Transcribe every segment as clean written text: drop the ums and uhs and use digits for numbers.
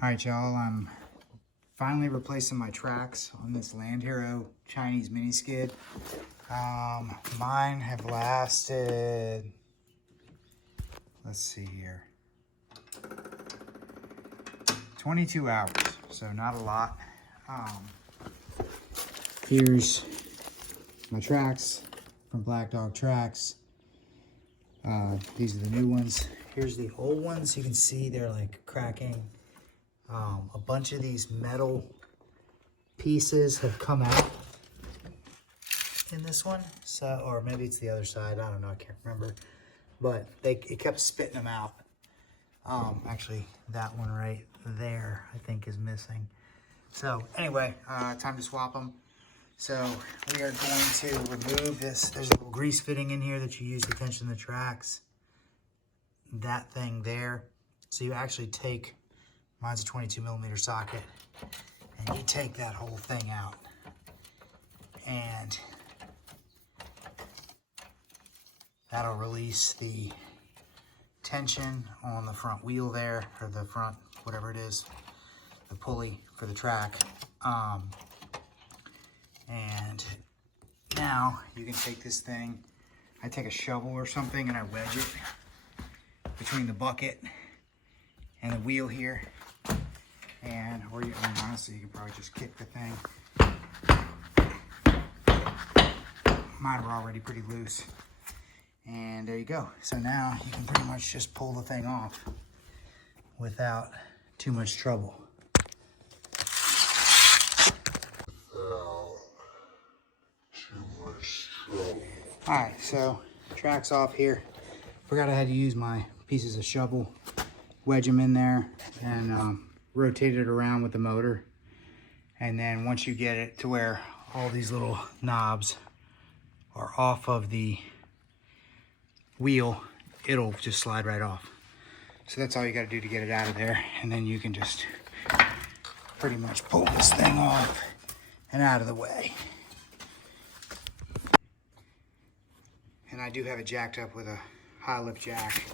All right, y'all, I'm finally replacing my tracks on this Landhero Chinese mini skid. Mine have lasted, let's see here, 22 hours, so not a lot. Here's my tracks from Blackdog Tracks. These are the new ones. Here's the old ones. You can see they're like cracking. A bunch of these metal pieces have come out in this one, so, or maybe it's the other side, I don't know, I can't remember, but it kept spitting them out. Actually, that one right there, I think, is missing. So anyway, time to swap them. So we are going to remove this. There's a little grease fitting in here that you use to tension the tracks. That thing there. So you actually take, mine's a 22mm socket, and you take that whole thing out. And that'll release the tension on the front wheel there, or the front, whatever it is, the pulley for the track. And now you can take this thing, I take a shovel or something and I wedge it between the bucket and the wheel here. And, or you, I mean, honestly, you can probably just kick the thing. Mine were already pretty loose. And there you go. So now you can pretty much just pull the thing off without too much trouble. Alright, so tracks off here. Forgot I had to use my pieces of shovel, wedge them in there, and rotate it around with the motor. And then once you get it to where all these little knobs are off of the wheel, it'll just slide right off. So that's all you got to do to get it out of there. And then you can just pretty much pull this thing off and out of the way. And I do have it jacked up with a high lift jack,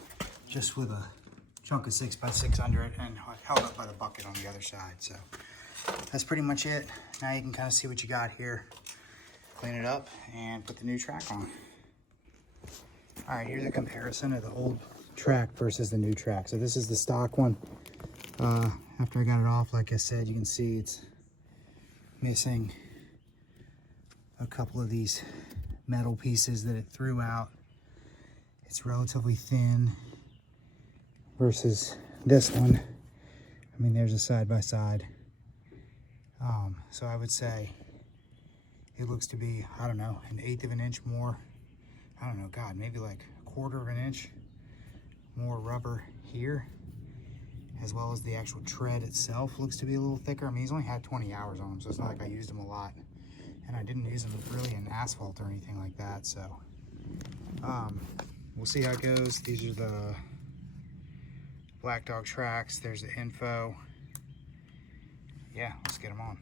just with a chunk of 6x6 under it, and held up by the bucket on the other side. So that's pretty much it. Now you can kind of see what you got here. Clean it up and put the new track on. All right, here's a comparison of the old track versus the new track. So this is the stock one. After I got it off, like I said, you can see it's missing a couple of these metal pieces that it threw out. It's relatively thin versus this one. I mean, there's a side by side. So I would say it looks to be, I don't know, 1/8 of an inch more. I don't know, God, maybe like 1/4 of an inch more rubber here, as well as the actual tread itself looks to be a little thicker. I mean, he's only had 20 hours on him, so it's not like I used him a lot. And I didn't use them really in asphalt or anything like that, so we'll see how it goes. These are the Blackdog Tracks. There's the info. Yeah, let's get them on.